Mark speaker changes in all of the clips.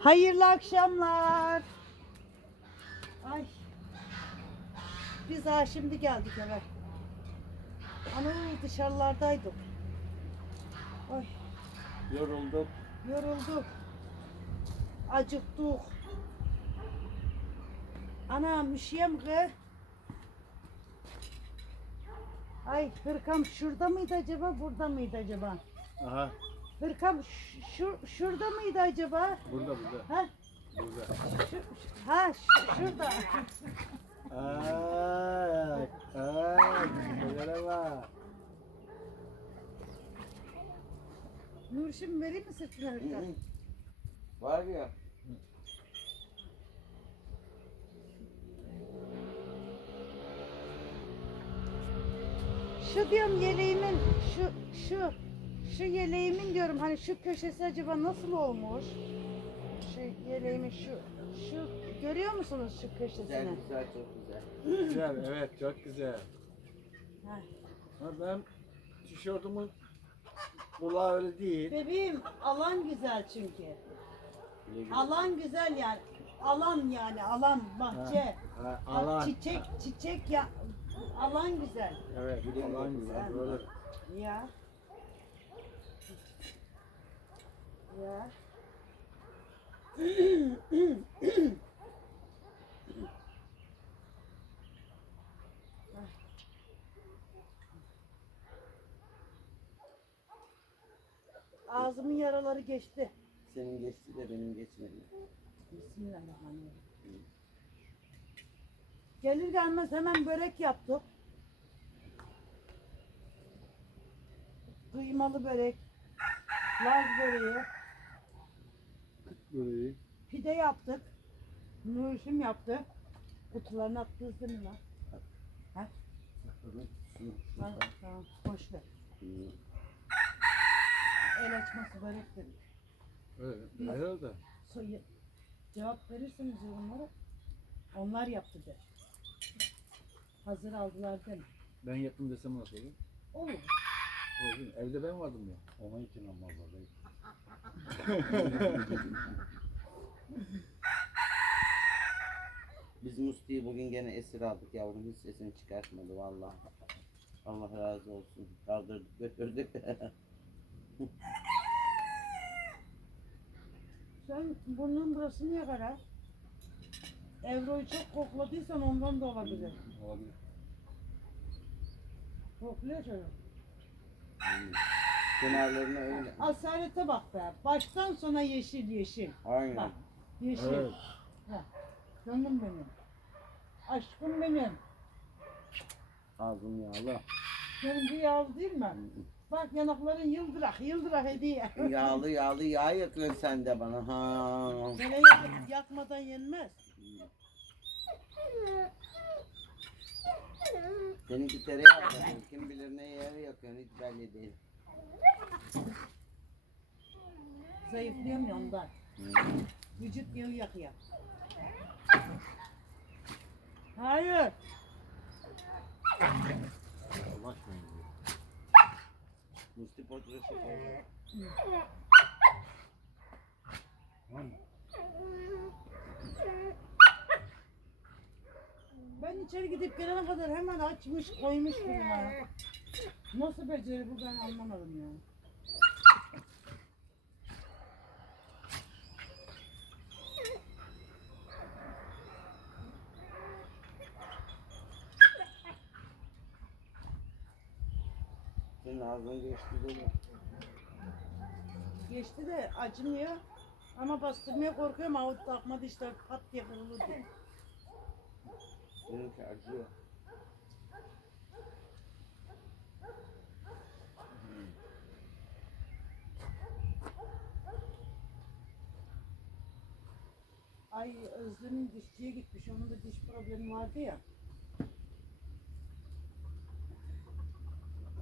Speaker 1: Hayırlı akşamlar. Ay. Biz daha şimdi geldik eve. Ana dışarılardaydık. Ay
Speaker 2: Yorulduk.
Speaker 1: yorulduk. Acıktık. Ana üşüyem kız. Ay hırkam şurada mıydı acaba burada mıydı acaba?
Speaker 2: Aha
Speaker 1: Hırkam şu, şurada mıydı acaba?
Speaker 2: burada burada.
Speaker 1: Ha?
Speaker 2: Burada.
Speaker 1: Şu, ha şu- şurada.
Speaker 2: Ay, ay, bak.
Speaker 1: Nurşin vereyim mi sırtına hırka?
Speaker 3: Var ya.
Speaker 1: Şu diyorum yeleğimin şu şu şu yeleğimin diyorum hani şu köşesi acaba nasıl olmuş? Şu yeleğimin şu şu görüyor musunuz şu
Speaker 3: Güzel
Speaker 1: köşesini?
Speaker 3: güzel çok güzel.
Speaker 2: Güzel, evet çok güzel.
Speaker 1: Ha.
Speaker 2: Ha, ben tişörtümün kulağı öyle değil.
Speaker 1: Bebeğim alan güzel çünkü. Alan güzel yani. Alan yani alan bahçe.
Speaker 2: Ha,
Speaker 1: Ha,
Speaker 2: alan.
Speaker 1: Çiçek çiçek ya alan güzel.
Speaker 2: Evet, alan güzel. Böyle
Speaker 1: Ya. Ya. Ağzımın yaraları geçti.
Speaker 3: Senin geçti de benim geçmedi.
Speaker 1: Bismillahirrahmanirrahim. Gelir gelmez hemen börek yaptık. Kıymalı börek, laz böreği,
Speaker 2: böyle
Speaker 1: pide yaptık. Nurşim yaptı. Kutularını attınız değil mi lan? Ha? Ha, tamam, boş ver. El açması börek dedik.
Speaker 2: Öyle, herhalde.
Speaker 1: Soyu. Cevap verirseniz onlara. Onlar yaptı de. Hazır aldılar deme.
Speaker 2: Ben yaptım desem nasıl olur?
Speaker 1: Olur.
Speaker 2: Olur. Evde ben vardım ya.
Speaker 4: Ona için inanmazlar. değil.
Speaker 3: Biz Musti'yi bugün gene esir aldık yavrum. Hiç sesini çıkartmadı vallahi. Allah razı olsun. Kaldırdık götürdük.
Speaker 1: Sen burnun burası niye kara? Evroyu çok kokladıysan ondan da olabilir.
Speaker 4: Olabilir.
Speaker 1: Kokluyor çocuk.
Speaker 3: Kenarlarına öyle.
Speaker 1: Asalete bak be. Baştan sona yeşil yeşil.
Speaker 3: Aynen.
Speaker 1: Bak. Yeşil.
Speaker 2: Evet.
Speaker 1: Ha. Canım benim. Aşkım benim.
Speaker 3: Ağzım yağlı.
Speaker 1: Benim bir yağlı değil mi? Bak yanakların yıldırak yıldırak hediye.
Speaker 3: Yağlı yağlı yağ yakıyorsun sen de bana. Ha.
Speaker 1: Tereyağı yakmadan yenmez.
Speaker 3: Seninki tereyağı da kim bilir ne yağ yakıyorsun hiç belli değil.
Speaker 1: Zayıflıyorum ya ondan. Vücut yağı yakıyor. Hayır.
Speaker 4: Ulaşmayın diyor.
Speaker 3: Musti.
Speaker 4: Tamam mı?
Speaker 1: Ben içeri gidip gelene kadar hemen açmış koymuş fırına. Nasıl beceri bu ben anlamadım ya.
Speaker 3: Senin ağzın geçti mi?
Speaker 1: Geçti de acımıyor. Ama bastırmaya korkuyorum. Avut takmadı işte pat diye kırılır diye.
Speaker 3: Benimki acıyor.
Speaker 1: Ay Özlem'in dişçiye gitmiş. Onun da diş problemi vardı ya.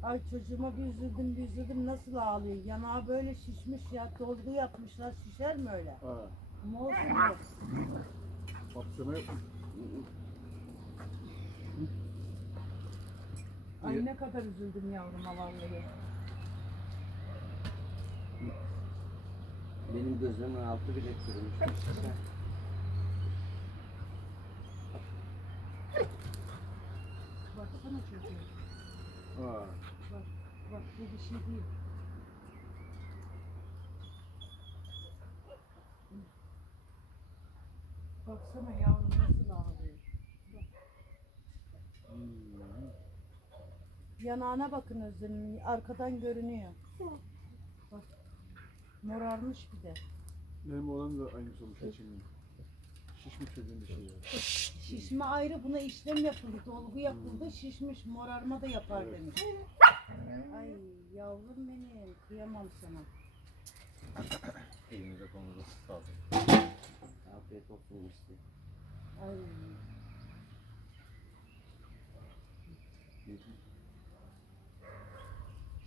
Speaker 1: Ay çocuğuma bir üzüldüm bir üzüldüm nasıl ağlıyor. Yanağı böyle şişmiş ya. Dolgu yapmışlar. Şişer mi öyle?
Speaker 2: Ha.
Speaker 1: Olsun bu?
Speaker 2: Baksana.
Speaker 1: Ay ne kadar üzüldüm yavruma vallahi.
Speaker 3: Benim gözümün altı bile çürümüş.
Speaker 1: Baksana çocuğa. Bak, bak bu bir şey değil. Baksana yavrum nasıl ağlıyor. Bak.
Speaker 2: hmm.
Speaker 1: Yanağına bakın Özlem'in arkadan görünüyor. Bak morarmış bir de.
Speaker 2: Benim oğlan da aynısı olmuş geçen Şişmiş çocuğun bir şey ya.
Speaker 1: Şişme ayrı buna işlem yapıldı, dolgu yapıldı, şişmiş morarma da yapar
Speaker 2: Evet.
Speaker 1: demiş. Ay yavrum benim kıyamam sana.
Speaker 4: Elinize kolunuza sağlık.
Speaker 3: Afiyet olsun işte.
Speaker 1: Ay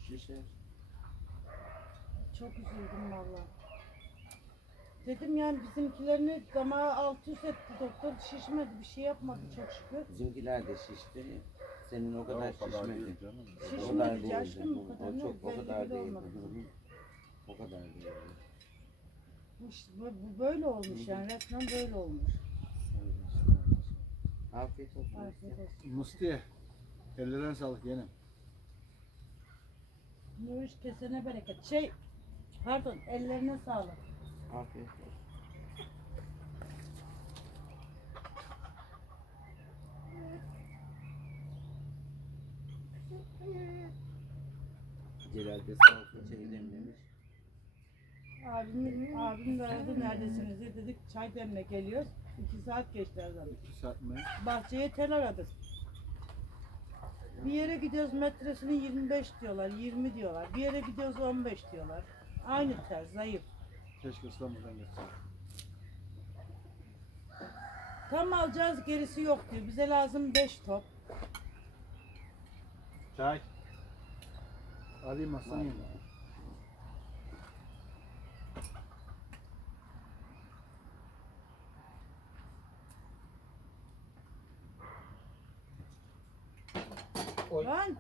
Speaker 3: Şişer.
Speaker 1: çok üzüldüm valla. Dedim yani bizimkilerini damağı alt üst etti doktor şişmedi bir şey yapmadı çok şükür.
Speaker 3: Bizimkiler de şişti. Senin o kadar
Speaker 4: O kadar
Speaker 3: şişmedi.
Speaker 1: Şişmedi
Speaker 3: O kadar
Speaker 1: ki aşkım, bu kadar
Speaker 3: O
Speaker 1: ne?
Speaker 3: çok o kadar değil. O kadar değil.
Speaker 1: Bu, işte- bu- bu böyle olmuş yani resmen böyle olmuş.
Speaker 3: Afiyet olsun.
Speaker 1: Afiyet olsun.
Speaker 2: Mustiye. Ellerine sağlık yeğenim.
Speaker 1: Nuriş kesene bereket. Şey pardon ellerine sağlık.
Speaker 3: Afiyet olsun. Celal de sağ olsun çayı demlemiş.
Speaker 1: Abim, abim de aradı neredesiniz diye dedik çay demle geliyoruz. İki saat geçti aradan.
Speaker 2: İki saat mi?
Speaker 1: Bahçeye tel aradık. Bir yere gidiyoruz metresini 25 diyorlar, 20 diyorlar. Bir yere gidiyoruz 15 diyorlar. Aynı tel, zayıf.
Speaker 2: Keşke İstanbul'dan geçsek.
Speaker 1: Tam alacağız gerisi yok diyor. Bize lazım 5 top.
Speaker 2: Çay. Arayayım aslan.
Speaker 3: Oy.
Speaker 1: Lan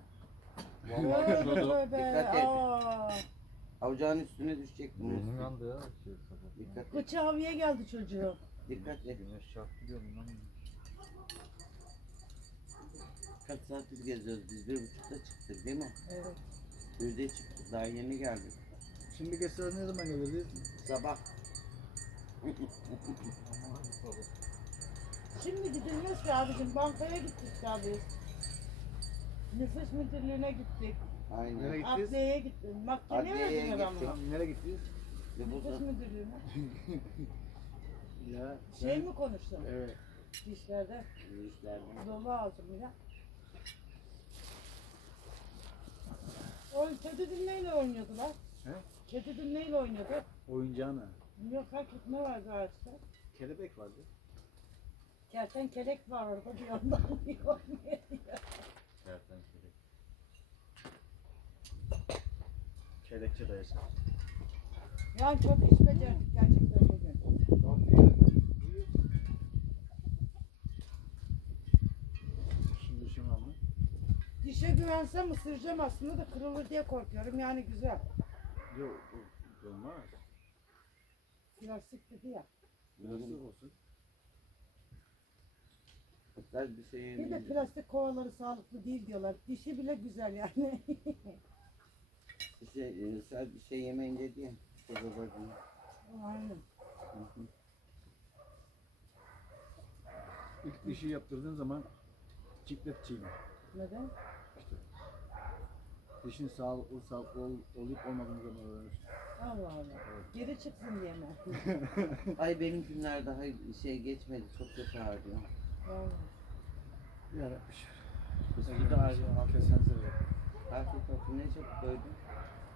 Speaker 2: Vallahi
Speaker 1: tövbe
Speaker 2: şurada.
Speaker 1: tövbe.
Speaker 3: Dikkat et.
Speaker 1: Aa,
Speaker 3: Avucağın üstüne düşecektim.
Speaker 4: Burnum yandı ya. Şey, sabah.
Speaker 3: Dikkat et.
Speaker 1: Kıçı havaya geldi çocuğu.
Speaker 3: Dikkat et.
Speaker 4: Güneş çarptı diyorum inanmıyorum.
Speaker 3: Kaç saattir geziyoruz biz? Bir buçukta çıktık değil mi?
Speaker 1: Evet.
Speaker 3: Birde çıktık. Daha yeni geldik.
Speaker 2: Şimdi geçsene ne zaman geliriz?
Speaker 3: Sabah.
Speaker 1: Şimdi gidilmez ki abicim. Bankaya gittik ya biz. Nüfus müdürlüğüne gittik.
Speaker 3: Aynen.
Speaker 2: Nereye gittiniz?
Speaker 1: Adliyeye gittik. Mahkemeye
Speaker 3: Adliyeye
Speaker 1: verdiler ama.
Speaker 3: gittik.
Speaker 2: Nereye gittiniz?
Speaker 3: Bu
Speaker 1: Nüfus müdürlüğüne.
Speaker 2: Ya.
Speaker 1: Şey
Speaker 2: ben-
Speaker 1: mi konuştun?
Speaker 2: Evet.
Speaker 1: Dişlerde.
Speaker 3: işlerden.
Speaker 1: Dolu ağzım bile. O kedi dil neyle oynuyordular?
Speaker 2: He?
Speaker 1: Kedi dil neyle oynuyordu?
Speaker 2: Oyuncağına.
Speaker 1: Yok hakik ne vardı ağaçta?
Speaker 2: Kelebek vardı.
Speaker 1: Kertenkelek var orada bir yandan bir oynuyor.
Speaker 4: Kertenkele.
Speaker 2: Kelekçe de yaşar.
Speaker 1: Yani çok iş becerdik gerçekten bugün.
Speaker 2: Şimdi var mı?
Speaker 1: Dişe güvensem ısıracağım aslında da kırılır diye korkuyorum yani güzel.
Speaker 2: Yok, o- olmaz.
Speaker 1: Plastik dedi ya.
Speaker 2: Da olsun.
Speaker 3: Güzel bir şey
Speaker 1: Bir de plastik kovaları sağlıklı değil diyorlar. Dişi bile güzel yani.
Speaker 3: Şey, e, sen bir şey. Kusura bakma.
Speaker 1: Aynen.
Speaker 3: Hı hı.
Speaker 2: İlk dişi yaptırdığın zaman ciklet çiğne.
Speaker 1: Neden?
Speaker 2: İşte. Dişin sağlıklı, sağlıklı ol, olup olmadığını zaman öğrenirsin.
Speaker 1: Allah Allah. Geri çıksın diye mi?
Speaker 3: Ay benim günler daha şey geçmedi. Çok kötü ağrıyor.
Speaker 1: Vallahi.
Speaker 2: Yaratmış.
Speaker 3: Kızı da ağrıyor.
Speaker 2: Kesenize de.
Speaker 3: Afiyet olsun. Ne çok doydun.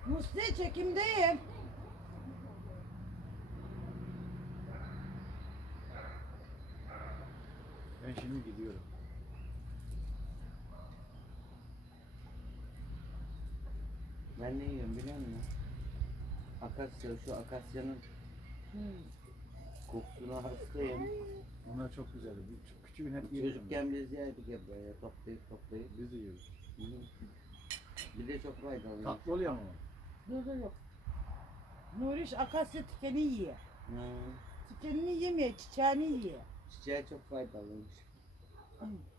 Speaker 1: Musti çekimdeyim.
Speaker 2: Ben şimdi gidiyorum.
Speaker 3: Ben ne yiyorum biliyor musun? Akasya, şu akasyanın
Speaker 1: Hmm.
Speaker 3: kokusuna hastayım.
Speaker 2: Onlar çok güzeldi. Bir- Küçüğün hep yedim.
Speaker 3: Çocukken biz yerdik hep böyle toplayıp toplayıp.
Speaker 2: Biz de yiyoruz.
Speaker 3: Bir de çok faydalı.
Speaker 2: Tatlı oluyor ama.
Speaker 1: Dur dur yok. Nuriş akasya tikeni yiyor.
Speaker 3: Hı.
Speaker 1: Tikenini yemiyor, çiçeğini yiyor.
Speaker 3: Çiçeğe çok faydalıymış.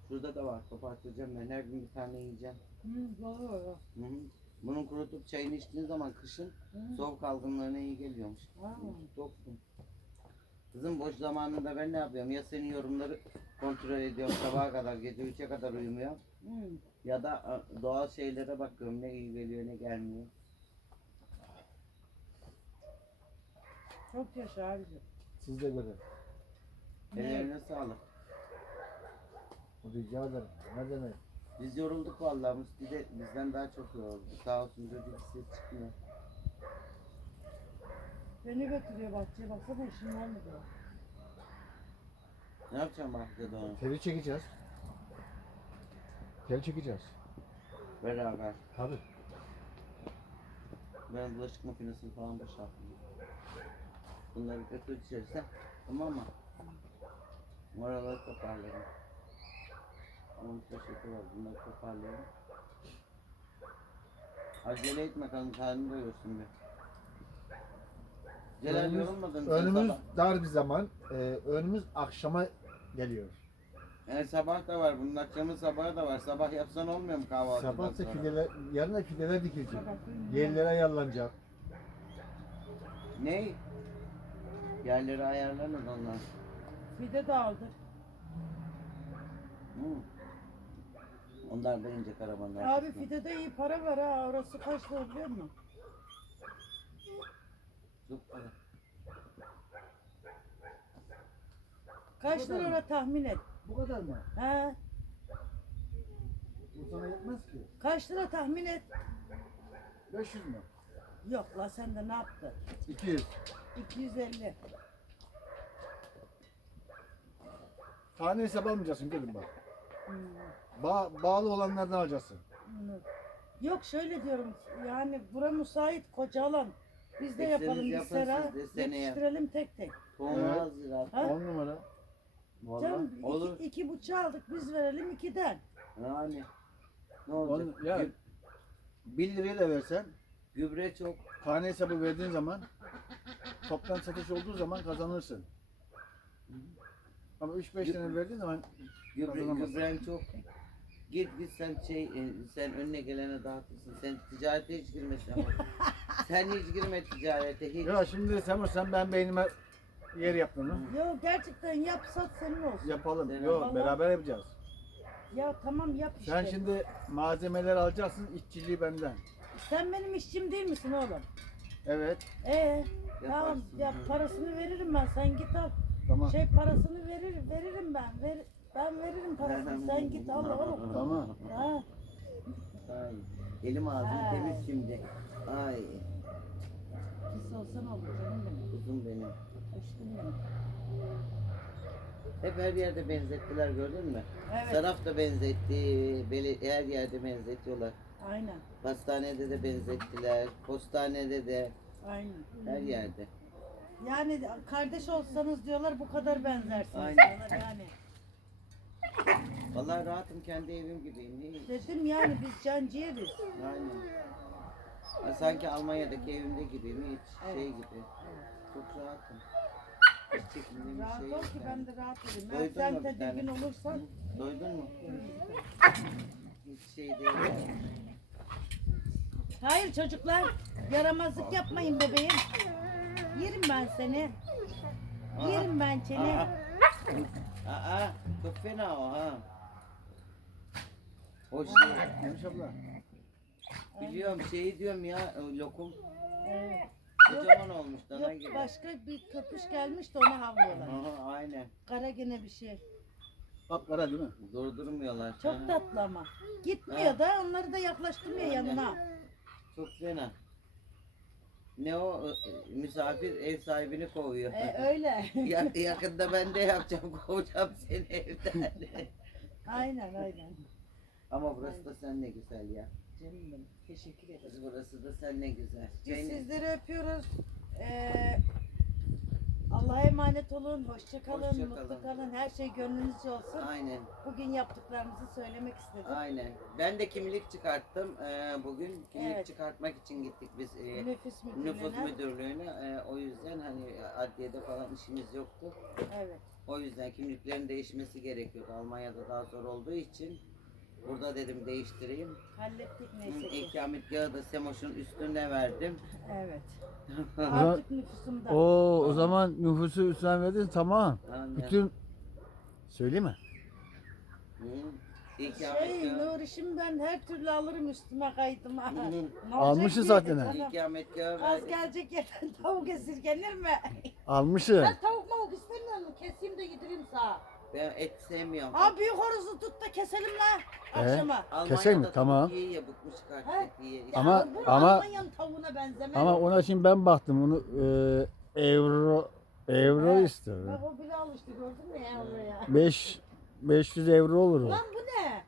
Speaker 3: Şurada da var. Kopartacağım ben. Her gün bir tane yiyeceğim.
Speaker 1: Hı, doğru.
Speaker 3: Hı hı. Bunun kurutup çayını içtiğin zaman kışın
Speaker 1: Hı.
Speaker 3: soğuk algınlarına iyi geliyormuş. Doksun. Kızım boş zamanında ben ne yapıyorum? Ya senin yorumları kontrol ediyorum sabaha kadar, gece 3'e kadar uyumuyorum.
Speaker 1: Hı.
Speaker 3: Ya da doğal şeylere bakıyorum ne iyi geliyor ne gelmiyor.
Speaker 1: Çok yaşa abicim.
Speaker 2: Siz de böyle.
Speaker 1: Ne?
Speaker 3: Ellerine sağlık.
Speaker 2: Rica ederim. Ne demek?
Speaker 3: Biz yorulduk vallahi. Musti de bizden daha çok yoruldu. Sağ olsun çocuk ses çıkmıyor.
Speaker 1: Beni götürüyor bahçeye baksana işim var mı diyor.
Speaker 3: Ne yapacağım bahçede onu?
Speaker 2: Teli çekeceğiz. Tel çekeceğiz.
Speaker 3: Beraber.
Speaker 2: Tabii.
Speaker 3: Ben bulaşık makinesini falan boşalttım. Bunları götür içersen. Tamam mı? Oraları toparlarım. Onun poşeti var. Bunları toparlayalım. Acele etme kanka. Karnını doyursun bir. Celal
Speaker 2: Önümüz-
Speaker 3: yorulmadın?
Speaker 2: Önümüz
Speaker 3: Sabah,
Speaker 2: dar bir zaman. Ee, önümüz akşama geliyor.
Speaker 3: yani sabah da var. Bunun akşamı sabahı da var. Sabah yapsan olmuyor mu kahvaltıdan
Speaker 2: Sabah da
Speaker 3: sonra?
Speaker 2: fideler, yarın da fideler dikilecek.
Speaker 1: Sabah
Speaker 2: Yerlere ayarlanacak.
Speaker 3: Ne? Yerleri ayarlanır onlar.
Speaker 1: Fide de aldık.
Speaker 3: Hı. Onlar da ince karavanlar.
Speaker 1: Abi fidede iyi para var ha. Orası kaç lira biliyor musun?
Speaker 3: Çok para.
Speaker 1: Kaç lira orası tahmin et.
Speaker 2: Bu kadar mı?
Speaker 1: He?
Speaker 2: Bu sana yetmez ki.
Speaker 1: Kaç lira tahmin et.
Speaker 2: 500 mü?
Speaker 1: Yok la sen de ne yaptın?
Speaker 2: 200.
Speaker 1: 250.
Speaker 2: Tane hesap almayacaksın dedim bak.
Speaker 1: Hmm.
Speaker 2: Ba- bağlı olanlardan alacaksın.
Speaker 1: Bunu- Yok şöyle diyorum yani bura müsait koca alan. Biz de yapalım bir
Speaker 3: yapın
Speaker 1: sera.
Speaker 3: siz de seneye.
Speaker 1: Yetiştirelim tek tek.
Speaker 3: Tohum
Speaker 2: Evet.
Speaker 3: az lira.
Speaker 1: Ha?
Speaker 2: 10 numara.
Speaker 3: Vallahi.
Speaker 1: Canım
Speaker 3: Olur.
Speaker 1: iki, iki buçuğu aldık biz verelim ikiden.
Speaker 3: Yani. Ne olacak?
Speaker 2: On, ya
Speaker 3: Gü-
Speaker 2: 1 liraya da versen
Speaker 3: gübre çok.
Speaker 2: tane hesabı verdiğin zaman toptan satış olduğu zaman kazanırsın. Ama 3-5 tane verdiğin zaman Kazanamazsın.
Speaker 3: gübren çok. Git git sen şey e, sen önüne gelene dağıtırsın. Sen ticarete hiç girmesin ama. sen hiç girme ticarete hiç.
Speaker 2: ya şimdi sen sen ben beynime yer yaptın mı?
Speaker 1: Yok gerçekten yap sat senin olsun.
Speaker 2: Yapalım.
Speaker 3: Vallahi-
Speaker 2: Yok beraber yapacağız.
Speaker 1: Ya tamam yap işte.
Speaker 2: Sen şimdi malzemeler alacaksın, işçiliği benden.
Speaker 1: Sen benim işçim değil misin oğlum?
Speaker 2: Evet,
Speaker 1: Ee, tamam
Speaker 3: Yaparsın.
Speaker 1: ya parasını veririm ben sen git al.
Speaker 2: tamam.
Speaker 1: Şey parasını verir veririm ben. Ver, ben veririm parasını sen git al oğlum.
Speaker 2: Tamam.
Speaker 1: Ha,
Speaker 3: Ay. Elim ağzım
Speaker 1: Ay.
Speaker 3: temiz şimdi. Ay.
Speaker 1: pis olsan olur canım benim.
Speaker 3: Kuzum benim.
Speaker 1: Aşkım benim.
Speaker 3: Hep her yerde benzettiler gördün mü?
Speaker 1: Evet
Speaker 3: Saraf da benzetti, beli, her yerde benzetiyorlar.
Speaker 1: aynen
Speaker 3: Pastanede de benzettiler, postanede de,
Speaker 1: aynen.
Speaker 3: her yerde.
Speaker 1: Yani kardeş olsanız diyorlar bu kadar benzersiniz
Speaker 3: Aynen.
Speaker 1: diyorlar yani.
Speaker 3: Vallahi rahatım kendi evim gibiyim. Ne?
Speaker 1: Dedim yani biz canciğeriz.
Speaker 3: Aynen. Ha, sanki Almanya'daki evimde gibiyim hiç
Speaker 1: Evet.
Speaker 3: şey gibi. Çok rahatım. Hiç çekindiğim bir
Speaker 1: Rahat
Speaker 3: şey
Speaker 1: ol
Speaker 3: yok
Speaker 1: ki
Speaker 3: yani.
Speaker 1: ben de rahat edeyim.
Speaker 3: Doydun
Speaker 1: Ben sen
Speaker 3: mu bir tane?
Speaker 1: tedirgin olursan
Speaker 3: Doydun mu? Hiç şey değil.
Speaker 1: Hayır çocuklar yaramazlık yapmayın bebeğim. Yerim ben seni. Yerim ben seni.
Speaker 3: Aa, çok fena o ha. O şey,
Speaker 2: Demiş abla.
Speaker 3: biliyorum şeyi diyorum ya, o lokum
Speaker 1: Evet.
Speaker 3: kocaman olmuş dana
Speaker 1: Yok
Speaker 3: gibi.
Speaker 1: başka bir köpüş gelmiş de ona havlıyorlar.
Speaker 3: Aha, aynen.
Speaker 1: Kara gene bir şey.
Speaker 2: Kapkara değil mi?
Speaker 3: Durdurmuyorlar.
Speaker 1: Çok tatlı ama. Gitmiyor
Speaker 3: Ha.
Speaker 1: da onları da yaklaştırmıyor
Speaker 3: Aynen.
Speaker 1: yanına.
Speaker 3: Çok fena. Ne o e, misafir ev sahibini kovuyor.
Speaker 1: E, öyle.
Speaker 3: Ya- yakında ben de yapacağım kovacağım seni evden.
Speaker 1: aynen aynen.
Speaker 3: Ama burası da sen ne güzel ya.
Speaker 1: Canım benim. Teşekkür ederim.
Speaker 3: Burası da sen ne güzel.
Speaker 1: Biz
Speaker 3: Benim-
Speaker 1: sizleri öpüyoruz. Ee, Allah'a emanet olun. Hoşça kalın,
Speaker 3: Hoşça
Speaker 1: mutlu
Speaker 3: kalın.
Speaker 1: kalın. Her şey gönlünüzce olsun.
Speaker 3: Aynen.
Speaker 1: Bugün yaptıklarımızı söylemek istedim.
Speaker 3: Aynen. Ben de kimlik çıkarttım. Ee, bugün kimlik
Speaker 1: Evet.
Speaker 3: çıkartmak için gittik biz e,
Speaker 1: Nüfus
Speaker 3: nüfus
Speaker 1: müdürlüğüne.
Speaker 3: müdürlüğüne. Ee, o yüzden hani adliyede falan işimiz yoktu.
Speaker 1: Evet.
Speaker 3: O yüzden kimliklerin değişmesi gerekiyordu. Almanya'da daha zor olduğu için burada dedim değiştireyim.
Speaker 1: Hallettik neyse ki.
Speaker 3: İkametgahı da Semoş'un üstüne verdim.
Speaker 1: Evet. Artık nüfusumda.
Speaker 2: Oo, o zaman nüfusu üstüne verdin tamam.
Speaker 3: Aynen.
Speaker 2: Bütün söyleyeyim mi?
Speaker 3: Hı.
Speaker 1: Şey
Speaker 3: İkametgahı,
Speaker 1: Nuri şimdi ben her türlü alırım üstüme. Ne olacak
Speaker 2: Almışsın
Speaker 1: ki?
Speaker 2: zaten.
Speaker 1: Canım,
Speaker 3: ikametgahı
Speaker 1: Az
Speaker 3: verdim.
Speaker 1: gelecek yerden tavuk esirgenir mi?
Speaker 2: Almışsın.
Speaker 1: Ben tavuk mavuk istemiyor musun? Keseyim de yedireyim sana.
Speaker 3: Ben et sevmiyorum.
Speaker 1: Ha büyük horozu tut da keselim la
Speaker 2: Ee?
Speaker 1: akşama.
Speaker 2: Keseyim mi?
Speaker 3: tavuk
Speaker 2: Tamam.
Speaker 3: Yiye yiye bıkmış
Speaker 1: He?
Speaker 3: artık yiye.
Speaker 1: Ya
Speaker 2: Ama-
Speaker 1: bu
Speaker 2: ama-
Speaker 1: Almanya'nın tavuğuna benzemez.
Speaker 2: Ama ona şimdi ben baktım onu e, euro euro istiyor.
Speaker 1: Bak o bile alıştı gördün mü ya oraya?
Speaker 2: 5 500 euro olur o.
Speaker 1: Lan bu ne?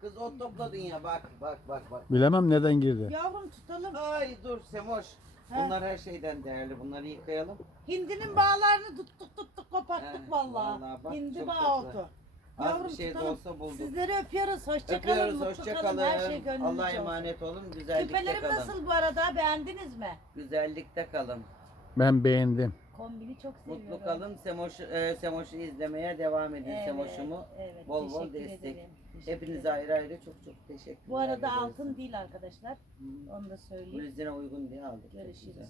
Speaker 3: Kız ot topladın ya bak bak bak bak.
Speaker 2: Bilemem neden girdi.
Speaker 1: Yavrum tutalım.
Speaker 3: Ay dur Semoş.
Speaker 1: He.
Speaker 3: Bunlar her şeyden değerli. Bunları yıkayalım.
Speaker 1: Hindinin bağlarını tuttuk tuttuk koparttık
Speaker 3: He,
Speaker 1: vallahi.
Speaker 3: vallahi bak,
Speaker 1: Hindi
Speaker 3: çok
Speaker 1: bağ
Speaker 3: tatlı.
Speaker 1: otu.
Speaker 3: Az
Speaker 1: Yavrum
Speaker 3: bir şey de
Speaker 1: tutalım.
Speaker 3: olsa bulduk.
Speaker 1: Sizleri öpüyoruz. Hoşça kalın.
Speaker 3: Öpüyoruz.
Speaker 1: Mutlu
Speaker 3: Hoşça
Speaker 1: kalın.
Speaker 3: kalın.
Speaker 1: Her şey gönlünüzce
Speaker 3: Allah'a
Speaker 1: olsun.
Speaker 3: emanet olun. Güzellikte
Speaker 1: Küpelerim
Speaker 3: kalın.
Speaker 1: nasıl bu arada? Beğendiniz mi?
Speaker 3: Güzellikte kalın.
Speaker 2: Ben beğendim.
Speaker 1: Kombini çok seviyorum.
Speaker 3: Mutlu kalın. Semoş, e, Semoş'u izlemeye devam edin.
Speaker 1: Evet,
Speaker 3: Semoş'umu.
Speaker 1: evet,
Speaker 3: bol bol
Speaker 1: teşekkür
Speaker 3: destek.
Speaker 1: ederim. Teşekkür
Speaker 3: Hepinize
Speaker 1: ederim.
Speaker 3: ayrı ayrı çok çok teşekkür
Speaker 1: Bu arada altın değil arkadaşlar. Onu da söyleyeyim.
Speaker 3: Turizmine uygun diye aldık. Çok
Speaker 1: Görüşürüz.
Speaker 3: güzel.